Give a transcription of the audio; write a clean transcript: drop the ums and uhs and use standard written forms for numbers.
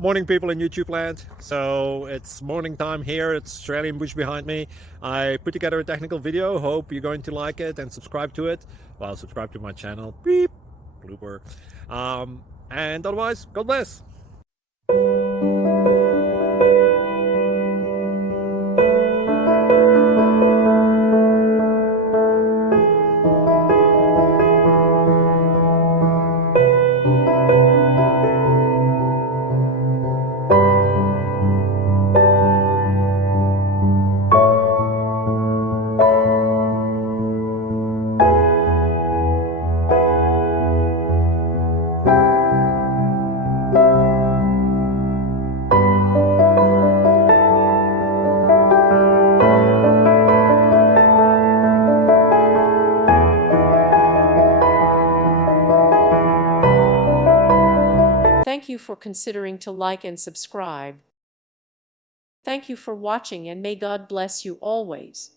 Morning, people in YouTube land. So it's morning time here. It's Australian bush behind me. I put together a technical video. Hope you're going to like it and subscribe to it. Well, subscribe to my channel. Beep, blooper. And otherwise, God bless. Thank you for considering to like and subscribe. Thank you for watching, and may God bless you always.